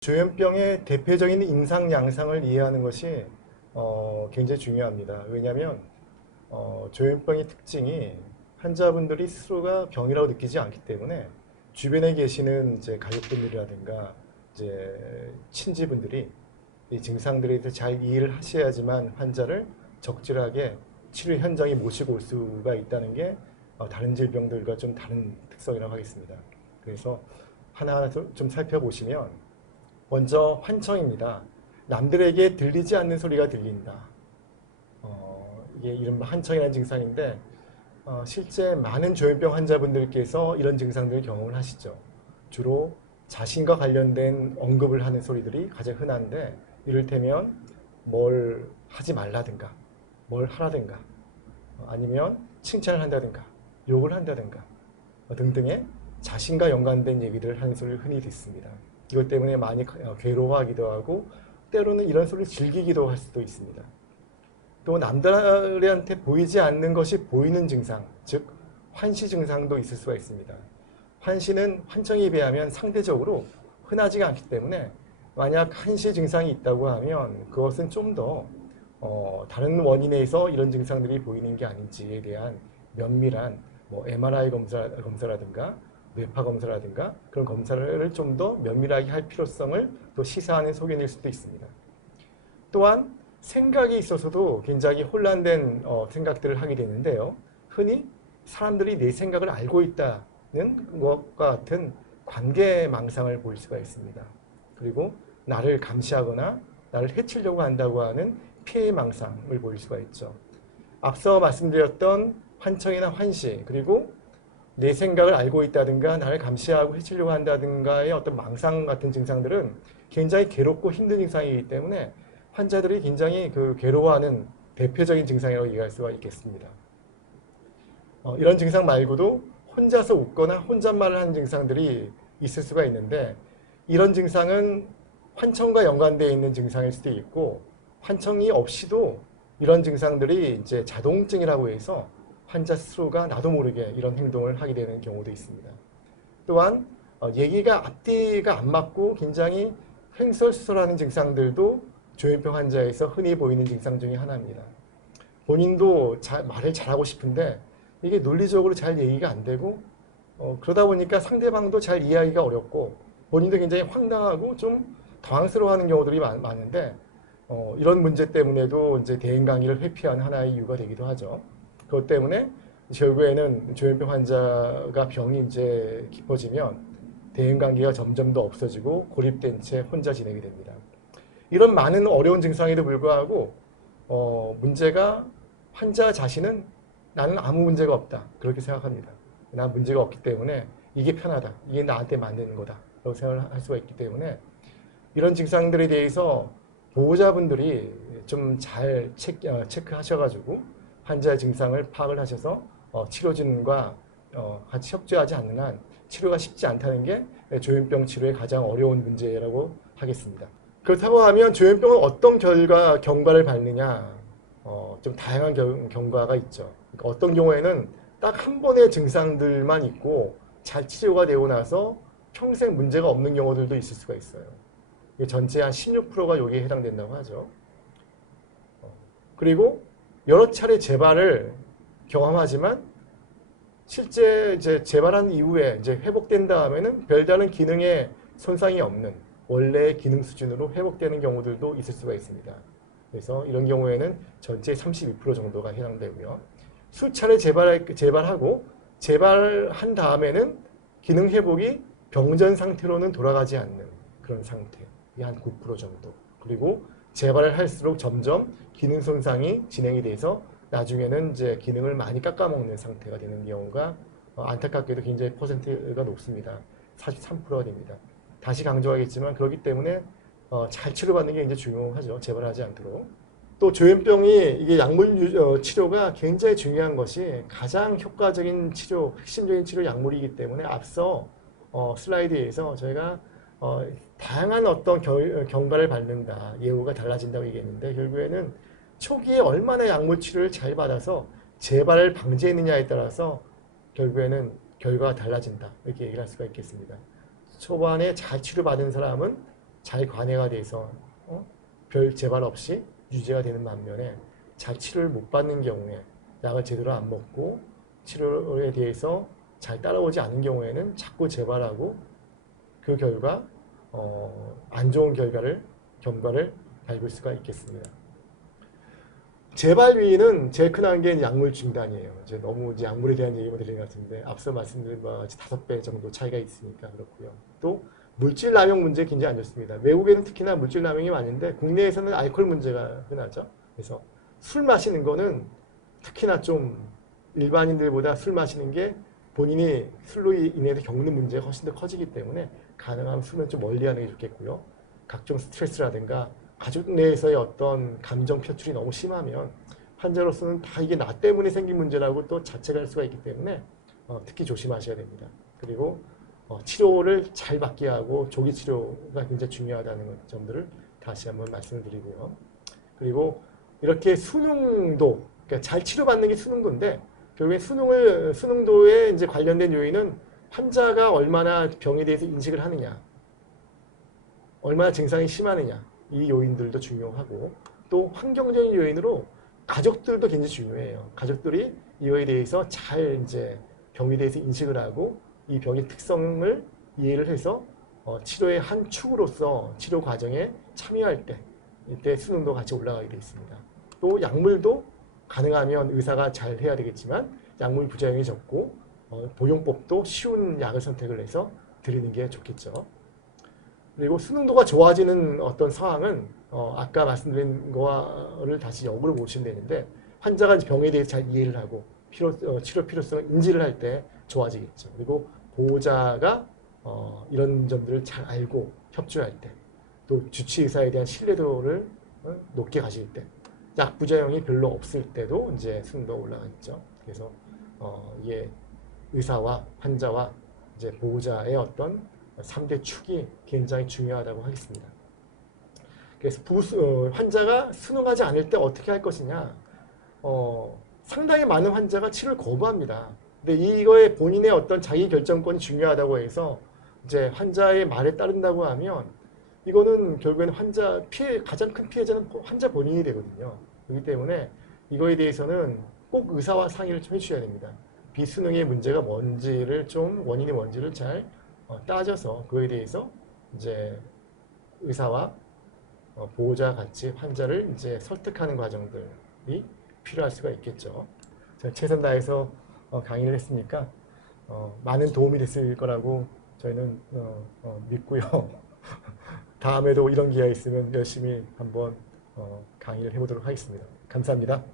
조현병의 대표적인 임상 양상을 이해하는 것이 굉장히 중요합니다. 왜냐하면 조현병의 특징이 환자분들이 스스로가 병이라고 느끼지 않기 때문에 주변에 계시는 이제 가족분들이라든가 이제 친지분들이 이 증상들에 대해서 잘 이해를 하셔야지만 환자를 적절하게 치료 현장에 모시고 올 수가 있다는 게 다른 질병들과 좀 다른 특성이라고 하겠습니다. 그래서 하나하나 좀 살펴보시면 먼저 환청입니다. 남들에게 들리지 않는 소리가 들린다. 이게 이른바 환청이라는 증상인데 실제 많은 조현병 환자분들께서 이런 증상들을 경험을 하시죠. 주로 자신과 관련된 언급을 하는 소리들이 가장 흔한데 이를테면 뭘 하지 말라든가 뭘 하라든가 아니면 칭찬을 한다든가 욕을 한다든가 등등의 자신과 연관된 얘기들을 하는 소리를 흔히 듣습니다. 이것 때문에 많이 괴로워하기도 하고 때로는 이런 소리를 즐기기도 할 수도 있습니다. 또 남들한테 보이지 않는 것이 보이는 증상, 즉 환시 증상도 있을 수가 있습니다. 환시는 환청에 비하면 상대적으로 흔하지가 않기 때문에 만약 환시 증상이 있다고 하면 그것은 좀 더 다른 원인에서 이런 증상들이 보이는 게 아닌지에 대한 면밀한 MRI 검사라든가 뇌파 검사라든가 그런 검사를 좀 더 면밀하게 할 필요성을 또 시사하는 소견일 수도 있습니다. 또한 생각이 있어서도 굉장히 혼란된 생각들을 하게 되는데요. 흔히 사람들이 내 생각을 알고 있다는 것과 같은 관계망상을 보일 수가 있습니다. 그리고 나를 감시하거나 나를 해치려고 한다고 하는 피해망상을 보일 수가 있죠. 앞서 말씀드렸던 환청이나 환시 그리고 내 생각을 알고 있다든가 나를 감시하고 해치려고 한다든가의 어떤 망상 같은 증상들은 굉장히 괴롭고 힘든 증상이기 때문에 환자들이 굉장히 괴로워하는 대표적인 증상이라고 얘기할 수가 있겠습니다. 이런 증상 말고도 혼자서 웃거나 혼잣말을 하는 증상들이 있을 수가 있는데 이런 증상은 환청과 연관되어 있는 증상일 수도 있고 환청이 없이도 이런 증상들이 이제 자동증이라고 해서 환자 스스로가 나도 모르게 이런 행동을 하게 되는 경우도 있습니다. 또한 얘기가 앞뒤가 안 맞고 굉장히 횡설수설하는 증상들도 조현병 환자에서 흔히 보이는 증상 중에 하나입니다. 본인도 말을 잘하고 싶은데 이게 논리적으로 잘 얘기가 안 되고 그러다 보니까 상대방도 잘 이해하기가 어렵고 본인도 굉장히 황당하고 좀 당황스러워하는 경우들이 많은데 이런 문제 때문에도 이제 대인 관계를 회피하는 하나의 이유가 되기도 하죠. 그것 때문에 결국에는 조현병 환자가 병이 이제 깊어지면 대인 관계가 점점 더 없어지고 고립된 채 혼자 지내게 됩니다. 이런 많은 어려운 증상에도 불구하고 문제가 환자 자신은 나는 아무 문제가 없다 그렇게 생각합니다. 난 문제가 없기 때문에 이게 편하다. 이게 나한테 맞는 거다 라고 생각을 할 수가 있기 때문에 이런 증상들에 대해서 보호자분들이 좀 잘 체크하셔가지고 환자의 증상을 파악을 하셔서 치료진과 같이 협조하지 않는 한 치료가 쉽지 않다는 게 조현병 치료의 가장 어려운 문제라고 하겠습니다. 그렇다고 하면 조현병은 어떤 경과를 밟느냐 좀 다양한 경과가 있죠. 그러니까 어떤 경우에는 딱 한 번의 증상들만 있고 잘 치료가 되고 나서 평생 문제가 없는 경우들도 있을 수가 있어요. 전체 한 16%가 여기에 해당된다고 하죠. 그리고 여러 차례 재발을 경험하지만 실제 이제 재발한 이후에 이제 회복된 다음에는 별다른 기능에 손상이 없는 원래의 기능 수준으로 회복되는 경우들도 있을 수가 있습니다. 그래서 이런 경우에는 전체 32% 정도가 해당되고요. 수차례 재발하고 재발한 다음에는 기능 회복이 병전 상태로는 돌아가지 않는 그런 상태. 한 9% 정도. 그리고 재발을 할수록 점점 기능 손상이 진행이 돼서 나중에는 이제 기능을 많이 깎아먹는 상태가 되는 경우가 안타깝게도 굉장히 퍼센트가 높습니다. 43%가 됩니다. 다시 강조하겠지만 그렇기 때문에 잘 치료받는 게 굉장히 중요하죠. 재발하지 않도록. 또 조현병이 이게 약물 치료가 굉장히 중요한 것이 가장 효과적인 치료, 핵심적인 치료 약물이기 때문에 앞서 슬라이드에서 저희가 다양한 어떤 경과를 밟는다, 예후가 달라진다고 얘기했는데 결국에는 초기에 얼마나 약물 치료를 잘 받아서 재발을 방지했느냐에 따라서 결국에는 결과가 달라진다 이렇게 얘기를 할 수가 있겠습니다. 초반에 잘 치료받은 사람은 잘 관해가 돼서 별 재발 없이 유지가 되는 반면에 잘 치료를 못 받는 경우에 약을 제대로 안 먹고 치료에 대해서 잘 따라오지 않은 경우에는 자꾸 재발하고 그 결과 안 좋은 결과를 밟을 수가 있겠습니다. 재발 위는 제일 큰 한계는 약물 중단이에요. 이제 너무 이제 약물에 대한 얘기만 드리는 것 같은데 앞서 말씀드린 바와 같이 5배 정도 차이가 있으니까 그렇고요. 또 물질 남용 문제 굉장히 안 좋습니다. 외국에는 특히나 물질 남용이 많은데 국내에서는 알코올 문제가 흔하죠. 그래서 술 마시는 거는 특히나 좀 일반인들보다 술 마시는 게 본인이 술로 인해서 겪는 문제가 훨씬 더 커지기 때문에 가능하면 술은 좀 멀리하는 게 좋겠고요. 각종 스트레스라든가 가족 내에서의 어떤 감정 표출이 너무 심하면 환자로서는 다 이게 나 때문에 생긴 문제라고 또 자책할 수가 있기 때문에 특히 조심하셔야 됩니다. 그리고 치료를 잘 받게 하고 조기 치료가 굉장히 중요하다는 점들을 다시 한번 말씀을 드리고요. 그리고 이렇게 수능도, 그러니까 잘 치료받는 게 수능도인데 결국에 수능도에 이제 관련된 요인은 환자가 얼마나 병에 대해서 인식을 하느냐, 얼마나 증상이 심하느냐, 이 요인들도 중요하고 또 환경적인 요인으로 가족들도 굉장히 중요해요. 가족들이 이거에 대해서 잘 이제 병에 대해서 인식을 하고 이 병의 특성을 이해를 해서 치료의 한 축으로서 치료 과정에 참여할 때 이때 수능도 같이 올라가게 되어 있습니다. 또 약물도 가능하면 의사가 잘 해야 되겠지만 약물 부작용이 적고 복용법도 쉬운 약을 선택을 해서 드리는 게 좋겠죠. 그리고 수능도가 좋아지는 어떤 상황은 아까 말씀드린 거를 다시 역으로 보시면 되는데 환자가 병에 대해서 잘 이해를 하고 치료 필요성을 인지를 할 때 좋아지겠죠. 그리고 보호자가 이런 점들을 잘 알고 협조할 때, 또 주치의사에 대한 신뢰도를 높게 가질 때, 약 부작용이 별로 없을 때도 이제 수능도가 올라가겠죠. 그래서 이게 의사와 환자와 이제 보호자의 어떤 3대 축이 굉장히 중요하다고 하겠습니다. 그래서 환자가 수능하지 않을 때 어떻게 할 것이냐, 상당히 많은 환자가 치료를 거부합니다. 근데 이거에 본인의 어떤 자기 결정권이 중요하다고 해서 이제 환자의 말에 따른다고 하면 이거는 결국에는 가장 큰 피해자는 환자 본인이 되거든요. 그렇기 때문에 이거에 대해서는 꼭 의사와 상의를 좀 해주셔야 됩니다. 비수능의 문제가 뭔지를 원인이 뭔지를 잘 따져서 그거에 대해서 이제 의사와 보호자 같이 환자를 이제 설득하는 과정들이 필요할 수가 있겠죠. 제가 최선 다해서 강의를 했으니까 많은 도움이 됐을 거라고 저희는 믿고요. 다음에도 이런 기회가 있으면 열심히 한번 강의를 해보도록 하겠습니다. 감사합니다.